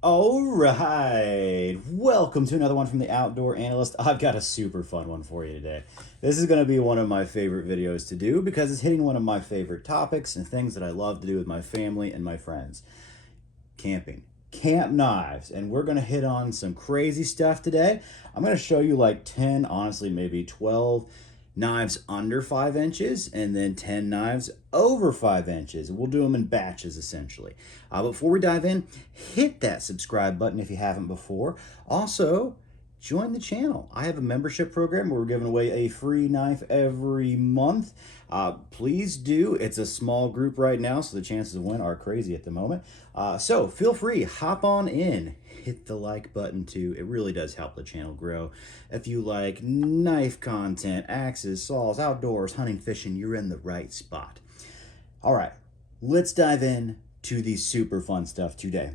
All right, welcome to another one from the Outdoor Analyst. I've got a super fun one for you today. This is going to be one of my favorite videos to do because it's hitting one of my favorite topics and things that I love to do with my family and my friends. Camping, camp knives, and we're going to hit on some crazy stuff today. I'm going to show you like 10, honestly, maybe 12 knives under 5 inches and then 10 knives over 5 inches. We'll do them in batches essentially. Before we dive in, hit that subscribe button if you haven't before. Also, join the channel. I have a membership program where we're giving away a free knife every month. Please do. It's a small group right now, so the chances of win are crazy at the moment. So feel free, hop on in. Hit the like button too. It really does help the channel grow. If you like knife content, axes, saws, outdoors, hunting, fishing, you're in the right spot. All right, let's dive in to the super fun stuff today.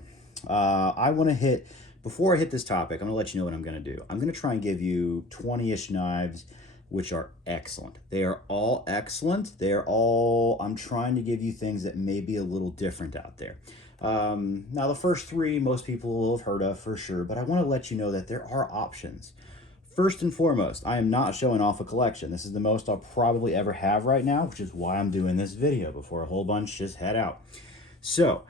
I want to hit, before I hit this topic, I'm going to let you know what I'm going to do. I'm going to try and give you 20-ish knives which are excellent. They are all excellent. They are all, I'm trying to give you things that may be a little different out there. Now, the first three, most people will have heard of for sure, but I want to let you know that there are options. First and foremost, I am not showing off a collection. This is the most I'll probably ever have right now, which is why I'm doing this video before a whole bunch just head out. So,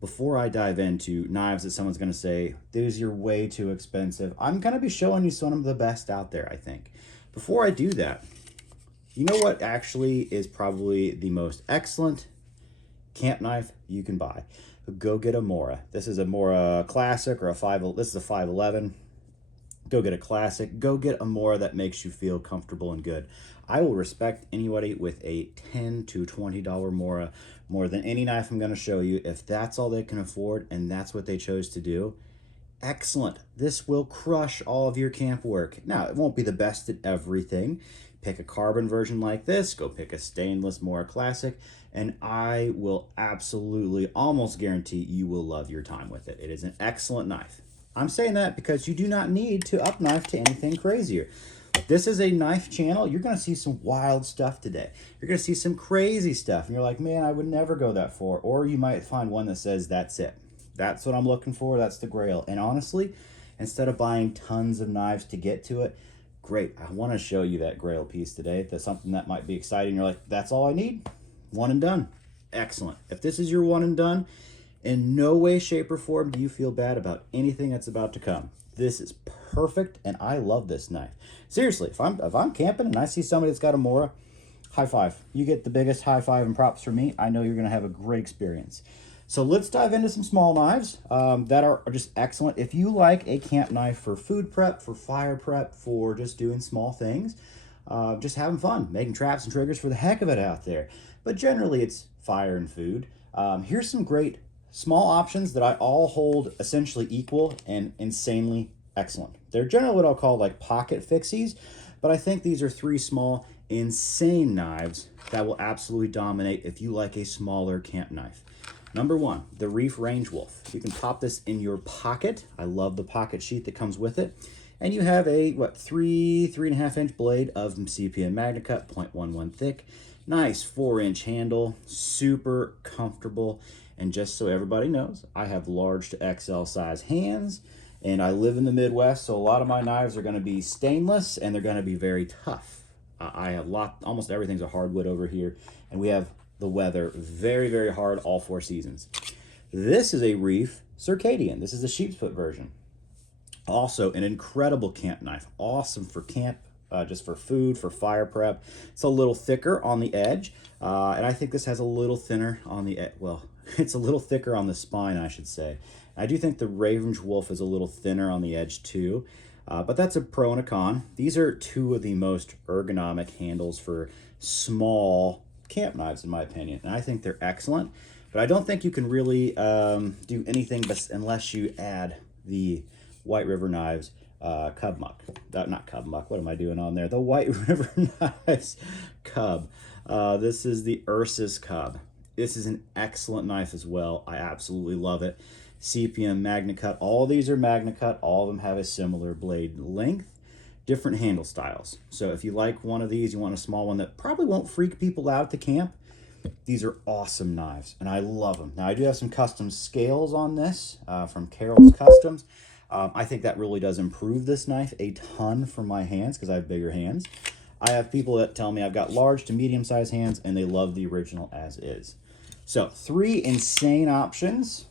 before I dive into knives that someone's going to say, these are way too expensive, I'm going to be showing you some of the best out there, I think. Before I do that, you know what actually is probably the most excellent camp knife you can buy? Go get a Mora. This is a Mora Classic or this is a 511. Go get a Classic. Go get a Mora that makes you feel comfortable and good. I will respect anybody with a $10 to $20 Mora more than any knife I'm going to show you. If that's all they can afford and that's what they chose to do, excellent. This will crush all of your camp work. Now, it won't be the best at everything. Pick a carbon version like this, go pick a stainless Mora Classic, and I will absolutely, almost guarantee you will love your time with it. It is an excellent knife. I'm saying that because you do not need to up knife to anything crazier. This is a knife channel. You're going to see some wild stuff today. You're going to see some crazy stuff, and you're like, man, I would never go that far. Or you might find one that says, that's it. That's what I'm looking for. That's the grail. And honestly, instead of buying tons of knives to get to it, great. I want to show you that grail piece today. If there's something that might be exciting, you're like, that's all I need. One and done. Excellent. If this is your one and done, in no way, shape, or form do you feel bad about anything that's about to come. This is perfect, and I love this knife. Seriously, if I'm camping and I see somebody that's got a Mora, high five. You get the biggest high five and props from me. I know you're going to have a great experience. So let's dive into some small knives that are just excellent. If you like a camp knife for food prep, for fire prep, for just doing small things, just having fun, making traps and triggers for the heck of it out there. But generally it's fire and food. Here's some great small options that I all hold essentially equal and insanely excellent. They're generally what I'll call like pocket fixies, but I think these are three small, insane knives that will absolutely dominate if you like a smaller camp knife. Number one, the Reef Range Wolf. You can pop this in your pocket. I love the pocket sheet that comes with it. And you have a, 3.5 inch blade of CPM MagnaCut, 0.11 thick. Nice 4-inch handle, super comfortable. And just so everybody knows, I have large to XL size hands, and I live in the Midwest, so a lot of my knives are going to be stainless, and they're going to be very tough. I have almost everything's a hardwood over here, and we have the weather very, very hard all 4 seasons. This is a Reef Circadian. This is the sheep's foot version. Also, an incredible camp knife. Awesome for camp, just for food, for fire prep. It's a little thicker on the edge, and I think this has a little thinner on the edge. Well, it's a little thicker on the spine, I should say. I do think the Range Wolf is a little thinner on the edge too, but that's a pro and a con. These are two of the most ergonomic handles for small camp knives, in my opinion, and I think they're excellent. But I don't think you can really do anything unless you add the White River Knives Cub Muck. Not Cub Muck, what am I doing on there? The White River Knives Cub. This is the Ursus Cub. This is an excellent knife as well. I absolutely love it. CPM MagnaCut. All these are MagnaCut. All of them have a similar blade length, different handle styles. So if you like one of these, you want a small one that probably won't freak people out at the camp, These are awesome knives, and I love them. Now, I do have some custom scales on this from Carol's Customs. I think that really does improve this knife a ton for my hands because I have bigger hands. I have people that tell me I've got large to medium-sized hands, and they love the original as is. So, 3 insane options.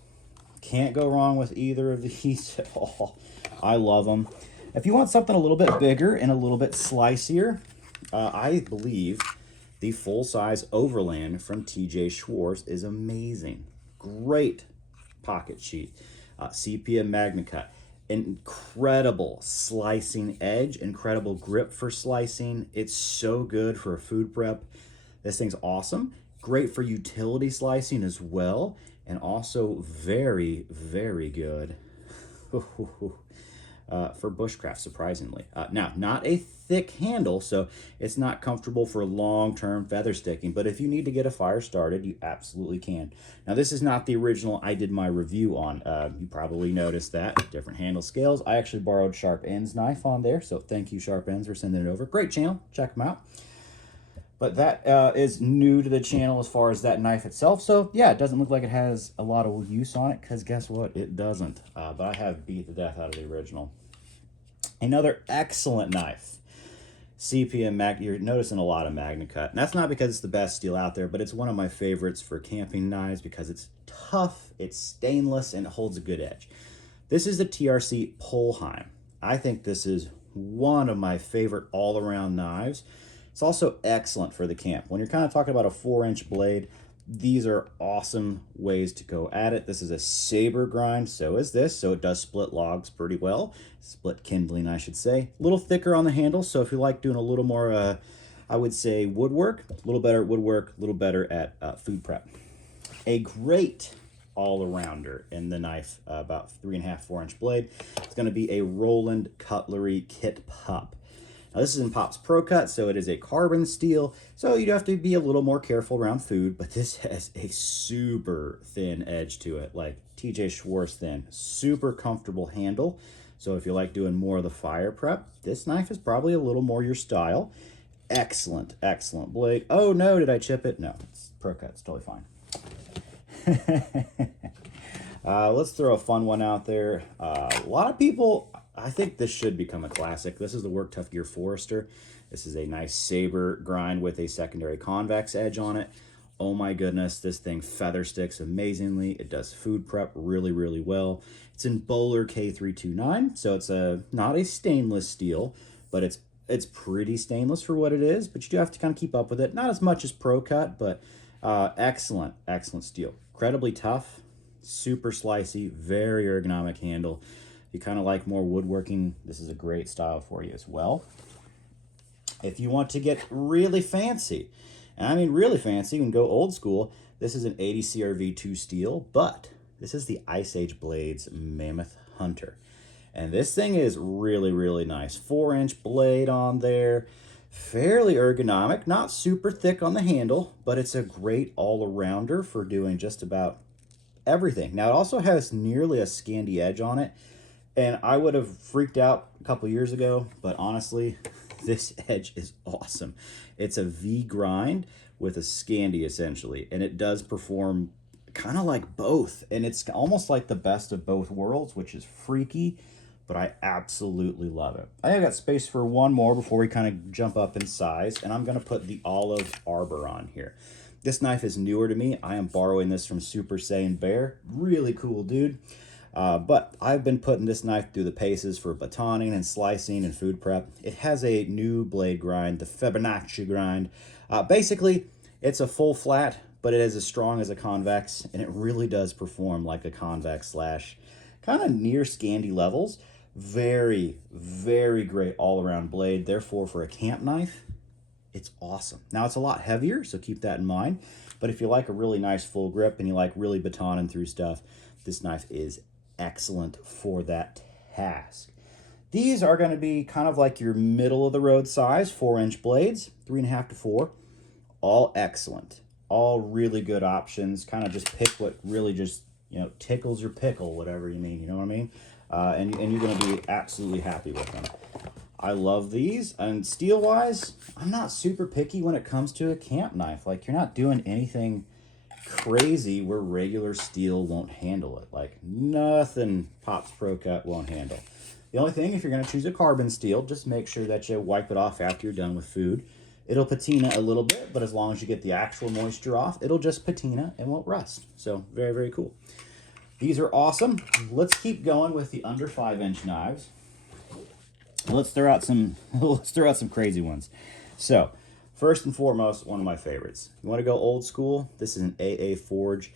Can't go wrong with either of these at all. I love them. If you want something a little bit bigger and a little bit slicier, I believe the full-size Overland from TJ Schwarz is amazing. Great pocket sheet. Sepia MagnaCut. Incredible slicing edge, incredible grip for slicing. It's so good for a food prep. This thing's awesome. Great for utility slicing as well, and also very, very good for bushcraft, surprisingly. Now, not a thick handle, so it's not comfortable for long-term feather sticking, but if you need to get a fire started, you absolutely can. Now, this is not the original I did my review on. You probably noticed that. Different handle scales. I actually borrowed Sharp Ends knife on there, so thank you, Sharp Ends, for sending it over. Great channel. Check them out. But that is new to the channel as far as that knife itself. So, yeah, it doesn't look like it has a lot of use on it, because guess what? It doesn't. But I have beat the death out of the original. Another excellent knife. Sepia Mag. You're noticing a lot of MagnaCut. And that's not because it's the best steel out there, but it's one of my favorites for camping knives because it's tough, it's stainless, and it holds a good edge. This is the TRC Polheim. I think this is one of my favorite all-around knives. It's also excellent for the camp. When you're kind of talking about a 4-inch blade, these are awesome ways to go at it. This is a saber grind, so is this, so it does split logs pretty well. Split kindling, I should say. A little thicker on the handle, so if you like doing a little more, I would say woodwork, a little better at woodwork, a little better at food prep. A great all-arounder in the knife, about 3.5, 4-inch blade. It's going to be a Roland Cutlery Kit Pup. Now, this is in Pop's Pro Cut, so it is a carbon steel, so you'd have to be a little more careful around food, but this has a super thin edge to it, like TJ Schwarz thin. Super comfortable handle, so if you like doing more of the fire prep, this knife is probably a little more your style. Excellent, excellent blade. Oh no, did I chip it? No, it's Pro Cut, it's totally fine. Let's throw a fun one out there. A lot of people, I think this should become a classic. This is the Work Tough Gear Forester. This is a nice saber grind with a secondary convex edge on it. Oh my goodness, this thing feather sticks amazingly. It does food prep really, really well. It's in Böhler K329, so it's not a stainless steel, but it's pretty stainless for what it is, but you do have to kind of keep up with it. Not as much as Pro Cut, but excellent, excellent steel. Incredibly tough, super slicey, very ergonomic handle. If you kind of like more woodworking, this is a great style for you as well. If you want to get really fancy, and I mean really fancy, you can go old school. This is an 80 CRV2 steel, but this is the Ice Age Blades Mammoth Hunter. And this thing is really, really nice. 4-inch blade on there. Fairly ergonomic, not super thick on the handle, but it's a great all-arounder for doing just about everything. Now, it also has nearly a Scandi edge on it, and I would have freaked out a couple years ago, but honestly, this edge is awesome. It's a V grind with a Scandi, essentially, and it does perform kind of like both, and it's almost like the best of both worlds, which is freaky, but I absolutely love it. I think I got space for one more before we kind of jump up in size, and I'm going to put the Olive Arbor on here. This knife is newer to me. I am borrowing this from Super Saiyan Bear. Really cool dude. But I've been putting this knife through the paces for batoning and slicing and food prep. It has a new blade grind, the Fibonacci grind. Basically, it's a full flat, but it is as strong as a convex, and it really does perform like a convex slash kind of near Scandi levels. Very, very great all-around blade. Therefore, for a camp knife, it's awesome. Now, it's a lot heavier, so keep that in mind. But if you like a really nice full grip and you like really batoning through stuff, this knife is excellent for that task. These are going to be kind of like your middle of the road size, 4-inch blades, 3.5 to 4. All excellent. All really good options. Kind of just pick what really just, you know, tickles your pickle, whatever you mean, you know what I mean? And you're going to be absolutely happy with them. I love these. And steel-wise, I'm not super picky when it comes to a camp knife. Like, you're not doing anything crazy where regular steel won't handle it. Like, nothing Pops Pro Cut won't handle. The only thing, if you're going to choose a carbon steel, just make sure that you wipe it off after you're done with food. It'll patina a little bit, but as long as you get the actual moisture off, it'll just patina and won't rust. So very, very cool. These are awesome. Let's keep going with the under 5-inch knives. Let's throw out some crazy ones. So first and foremost, one of my favorites. You want to go old school? This is an AA Forge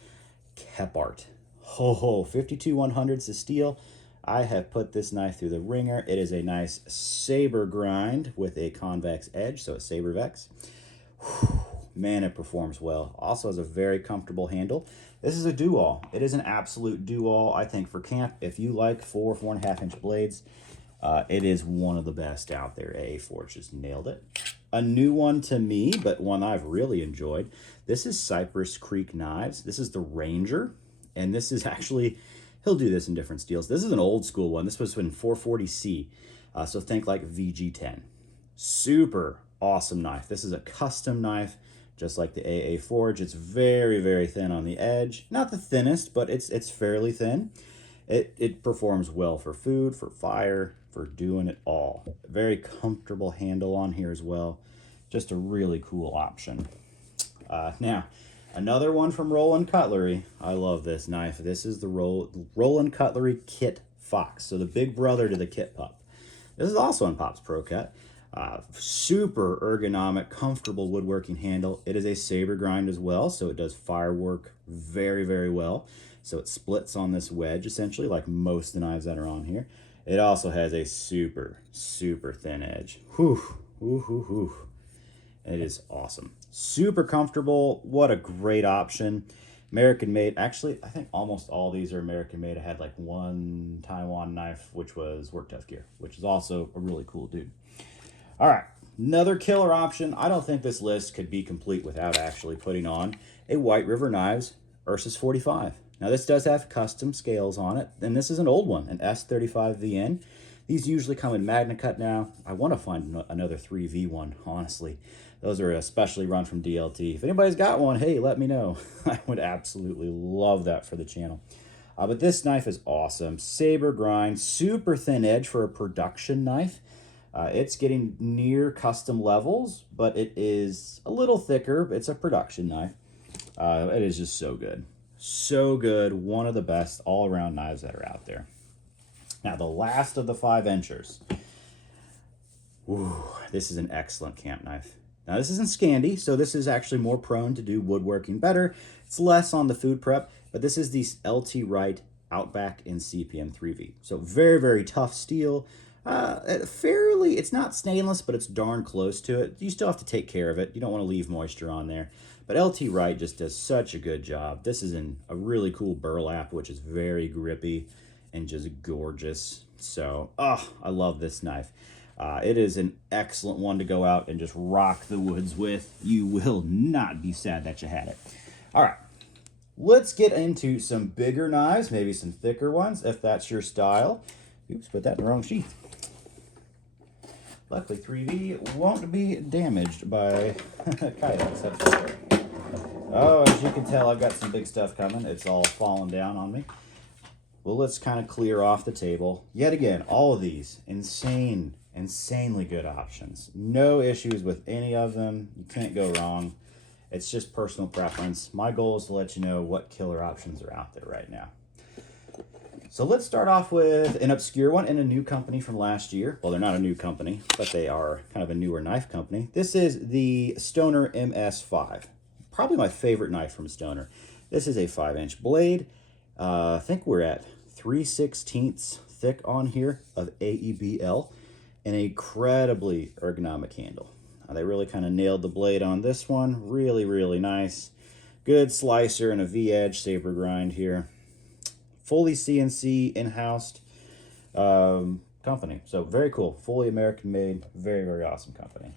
Kephart. 52/100 steel. I have put this knife through the ringer. It is a nice saber grind with a convex edge, so it's saber vex. Man, it performs well. Also has a very comfortable handle. This is a do-all. It is an absolute do-all, I think, for camp. If you like 4.5-inch blades, it is one of the best out there. AA Forge just nailed it. A new one to me, but one I've really enjoyed. This is Cypress Creek Knives. This is the Ranger, and this is actually... He'll do this in different steels. This is an old school one. This was in 440C. So think like VG10. Super awesome knife. This is a custom knife, just like the AA Forge. It's very, very thin on the edge. Not the thinnest, but it's fairly thin. It performs well for food, for fire, for doing it all. Very comfortable handle on here as well. Just a really cool option. Now, another one from Roland Cutlery. I love this knife. This is the Roland Cutlery Kit Fox. So the big brother to the Kit Pup. This is also on Pops Pro Cut. Super ergonomic, comfortable woodworking handle. It is a saber grind as well, so it does firework very, very well. So it splits on this wedge, essentially, like most of the knives that are on here. It also has a super, super thin edge. Whew, whew, whew, whew. It is awesome. Super comfortable. What a great option. American made. Actually, I think almost all these are American made. I had like one Taiwan knife, which was Work Tough Gear, which is also a really cool dude. All right, another killer option. I don't think this list could be complete without actually putting on a White River Knives Ursus 45. Now this does have custom scales on it, and this is an old one, an S35VN. These usually come in Magna Cut now. I want to find another 3V one, honestly. Those are especially run from DLT. If anybody's got one, hey, let me know. I would absolutely love that for the channel. But this knife is awesome. Saber grind, super thin edge for a production knife. It's getting near custom levels, but it is a little thicker. It's a production knife. It is just so good. So good. One of the best all-around knives that are out there. Now, the last of the 5-inchers. Ooh, this is an excellent camp knife. Now, this isn't Scandi, so this is actually more prone to do woodworking better. It's less on the food prep, but this is the LT Wright Outback in CPM 3V. So very, very tough steel. It's not stainless, but it's darn close to it. You still have to take care of it. You don't want to leave moisture on there. But LT Wright just does such a good job. This is in a really cool burlap, which is very grippy and just gorgeous. So, I love this knife. It is an excellent one to go out and just rock the woods with. You will not be sad that you had it. All right, let's get into some bigger knives, maybe some thicker ones, if that's your style. Oops, put that in the wrong sheath. Luckily, 3V won't be damaged by Kydex, that's for sure. Oh, as you can tell, I've got some big stuff coming. It's all falling down on me. Well, let's kind of clear off the table. Yet again, all of these, insanely good options. No issues with any of them. You can't go wrong. It's just personal preference. My goal is to let you know what killer options are out there right now. So let's start off with an obscure one and a new company from last year. Well, they're not a new company, but they are kind of a newer knife company. This is the Stoner MS5. Probably my favorite knife from Stoner. This is a 5-inch blade. I think we're at 3/16 thick on here of AEBL. An incredibly ergonomic handle. They really kind of nailed the blade on this one. Really, really nice. Good slicer and a V-edge saber grind here. Fully CNC in-house company. So very cool. Fully American made. Very, very awesome company.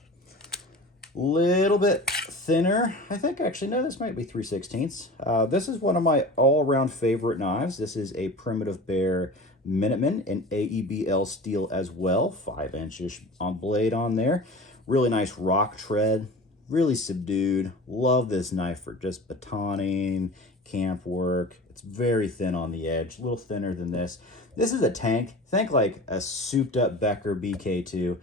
Little bit thinner. I think actually, no, this might be 3/16. This is one of my all-around favorite knives. This is a Primitive Bear Minuteman in AEBL steel as well. 5-inch-ish on blade on there. Really nice rock tread. Really subdued. Love this knife for just batoning, camp work. It's very thin on the edge, a little thinner than this. This is a tank. Think like a souped up Becker BK2,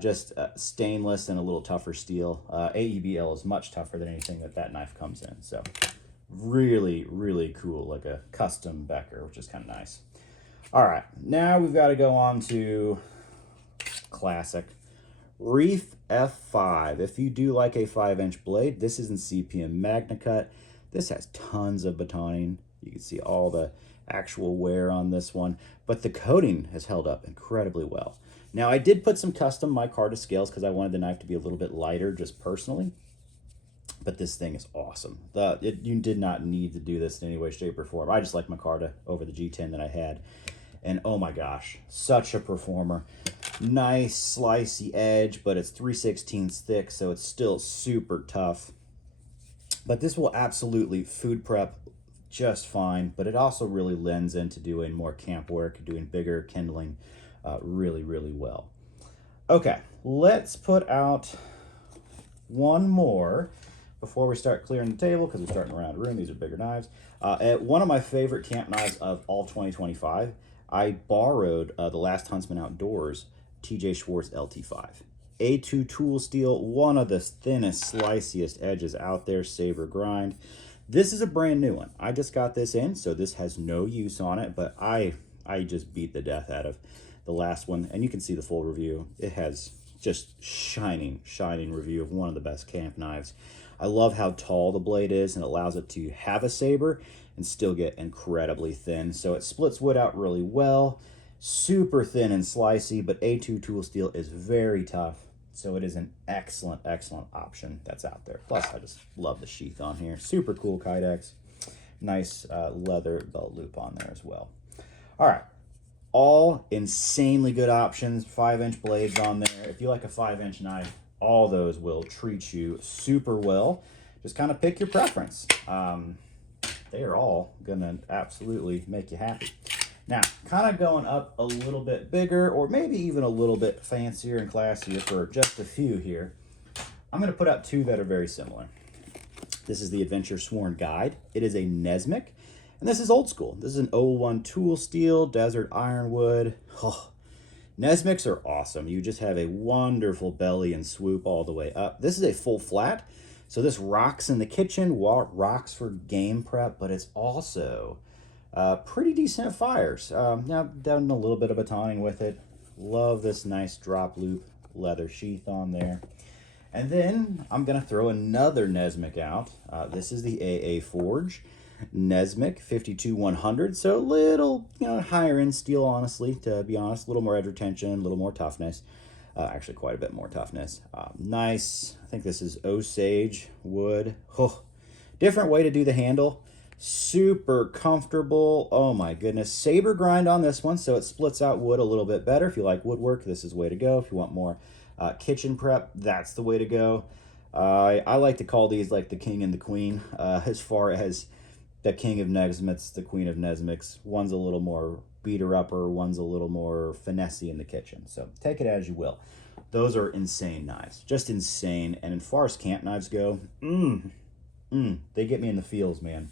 just stainless and a little tougher steel. AEBL is much tougher than anything that knife comes in. So really, really cool, like a custom Becker, which is kind of nice. All right, now we've got to go on to classic Reef F5. If you do like a 5-inch blade, this is in CPM MagnaCut. This has tons of batoning. You can see all the actual wear on this one, but the coating has held up incredibly well. Now, I did put some custom micarta scales because I wanted the knife to be a little bit lighter just personally, but this thing is awesome. You did not need to do this in any way, shape, or form. I just like micarta over the G10 that I had, and oh my gosh, such a performer. Nice slicey edge, but it's 3/16 thick, so it's still super tough. But this will absolutely food prep just fine, but it also really lends into doing more camp work, doing bigger kindling really, really well. Okay, let's put out one more before we start clearing the table, because we're starting around the room. These are bigger knives. One of my favorite camp knives of all 2025, I borrowed the last Huntsman Outdoors TJ Schwartz LT5. A2 tool steel, one of the thinnest, sliciest edges out there, saber grind. This is a brand new one. I just got this in, so this has no use on it, but I just beat the death out of the last one, and you can see the full review. It has just shining review of one of the best camp knives. I love how tall the blade is, and it allows it to have a saber and still get incredibly thin. So it splits wood out really well. Super thin and slicey, but A2 tool steel is very tough. So it is an excellent, excellent option that's out there. Plus, I just love the sheath on here. Super cool Kydex. Nice leather belt loop on there as well. All right. All insanely good options. 5-inch blades on there. If you like a 5-inch knife, all those will treat you super well. Just kind of pick your preference. They are all going to absolutely make you happy. Now, kind of going up a little bit bigger, or maybe even a little bit fancier and classier for just a few here, I'm going to put up two that are very similar. This is the Adventure Sworn Guide. It is a Nesmic, and this is old school. This is an 01 tool steel, desert ironwood. Oh, Nesmics are awesome. You just have a wonderful belly and swoop all the way up. This is a full flat, so this rocks in the kitchen, rocks for game prep, but it's also pretty decent fires. Now, done a little bit of batoning with it. Love this nice drop loop leather sheath on there. And then I'm going to throw another Nesmic out. This is the AA Forge Nesmic 52-100. So a little, higher end steel, honestly, to be honest. A little more edge retention, a little more toughness. Actually, quite a bit more toughness. Nice. I think this is Osage wood. Oh, different way to do the handle. Super comfortable. Oh my goodness. Saber grind on this one, so it splits out wood a little bit better. If you like woodwork, this is the way to go. If you want more kitchen prep, that's the way to go. I like to call these like the king and the queen, as far as the king of Nesmics, the queen of Nesmics. One's a little more beater-upper, one's a little more finessey in the kitchen. So take it as you will. Those are insane knives. Just insane. And as far as camp knives go, they get me in the feels, man.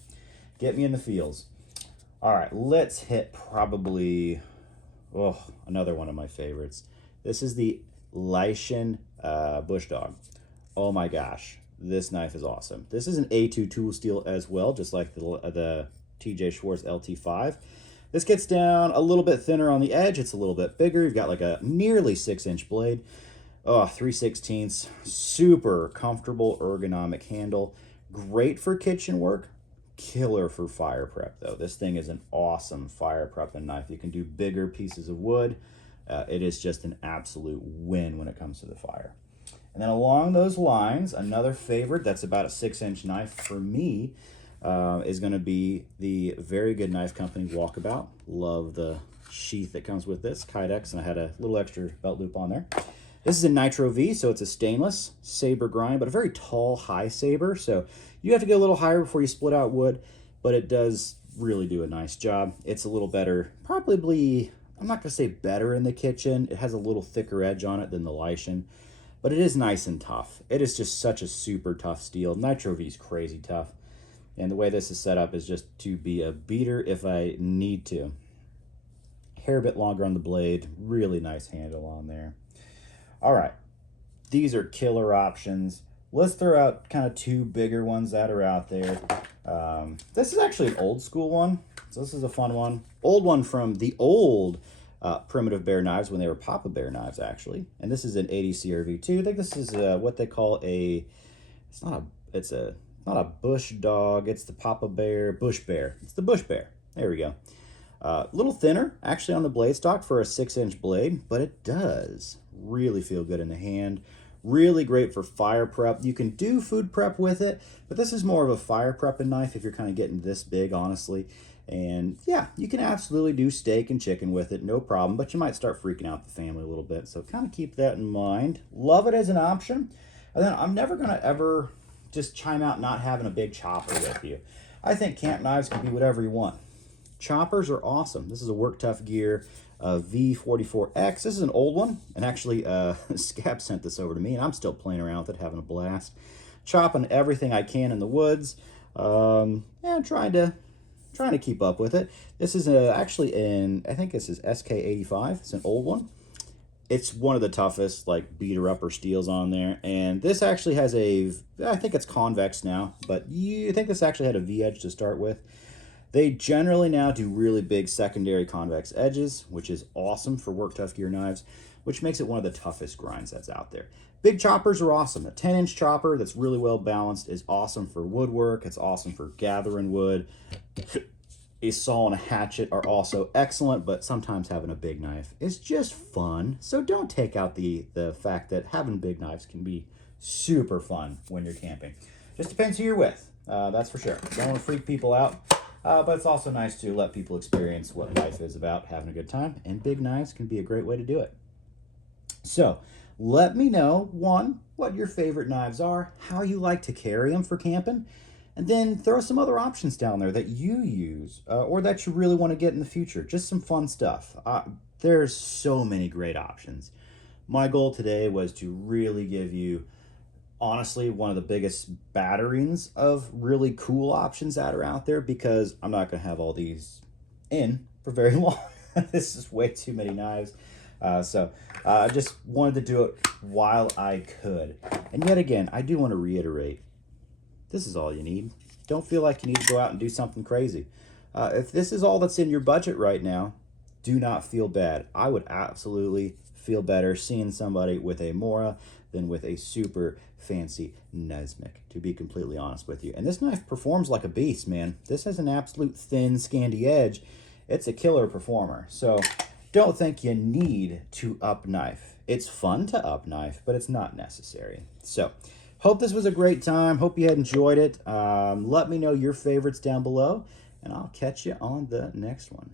Get me in the feels. All right, let's hit probably, another one of my favorites. This is the Leischen Bush Dog. Oh my gosh, this knife is awesome. This is an A2 tool steel as well, just like the TJ Schwartz LT5. This gets down a little bit thinner on the edge. It's a little bit bigger. You've got like a nearly 6-inch blade. 3/16. Super comfortable ergonomic handle. Great for kitchen work. Killer for fire prep though. This thing is an awesome fire prepping knife. You can do bigger pieces of wood. It is just an absolute win when it comes to the fire. And then along those lines, another favorite that's about a 6-inch knife for me is going to be the Very Good Knife Company Walkabout. Love the sheath that comes with this Kydex, and I had a little extra belt loop on there. This is a Nitro V, so it's a stainless saber grind, but a very tall, high saber. So you have to get a little higher before you split out wood, but it does really do a nice job. It's a little better, probably, I'm not going to say better in the kitchen. It has a little thicker edge on it than the Lycian, but it is nice and tough. It is just such a super tough steel. Nitro V is crazy tough. And the way this is set up is just to be a beater if I need to. Hair a bit longer on the blade, really nice handle on there. All right, these are killer options. Let's throw out kind of two bigger ones that are out there. This is actually an old school one, so this is a fun one. Old one from the old Primitive Bear knives when they were Papa Bear knives, actually. And this is an 80 CRV2. I think this is what they call a, not a bush dog, it's the Papa Bear, Bush Bear. It's the Bush Bear, there we go. A little thinner, actually, on the blade stock for a 6-inch blade, but it does really feel good in the hand. Really great for fire prep. You can do food prep with it, but this is more of a fire prepping knife if you're kind of getting this big, honestly. And yeah, you can absolutely do steak and chicken with it, no problem, but you might start freaking out the family a little bit. So kind of keep that in mind. Love it as an option. And then I'm never going to ever just chime out not having a big chopper with you. I think camp knives can be whatever you want. Choppers are awesome. This is a Work Tough Gear V44X. This is an old one, and actually Scab sent this over to me, and I'm still playing around with it, having a blast. Chopping everything I can in the woods. Yeah, trying to keep up with it. This is actually I think this is SK85. It's an old one. It's one of the toughest, like, beater-upper steels on there, and this actually has I think it's convex now, but you think this actually had a V-edge to start with. They generally now do really big secondary convex edges, which is awesome for Work Tough Gear knives, which makes it one of the toughest grinds that's out there. Big choppers are awesome. A 10-inch chopper that's really well balanced is awesome for woodwork. It's awesome for gathering wood. A saw and a hatchet are also excellent, but sometimes having a big knife is just fun. So don't take out the fact that having big knives can be super fun when you're camping. Just depends who you're with, that's for sure. Don't want to freak people out. But it's also nice to let people experience what life is about, having a good time, and big knives can be a great way to do it. So let me know, one, what your favorite knives are, how you like to carry them for camping, and then throw some other options down there that you use or that you really want to get in the future. Just some fun stuff. There's so many great options. My goal today was to really give you, honestly, one of the biggest batterings of really cool options that are out there, because I'm not going to have all these in for very long. This is way too many knives. So I just wanted to do it while I could. And yet again, I do want to reiterate, this is all you need. Don't feel like you need to go out and do something crazy. If this is all that's in your budget right now, do not feel bad. I would absolutely feel better seeing somebody with a Mora than with a super fancy Nesmik, to be completely honest with you. And this knife performs like a beast, man. This has an absolute thin, scanty edge. It's a killer performer. So don't think you need to up knife. It's fun to up knife, but it's not necessary. So hope this was a great time. Hope you had enjoyed it. Let me know your favorites down below, and I'll catch you on the next one.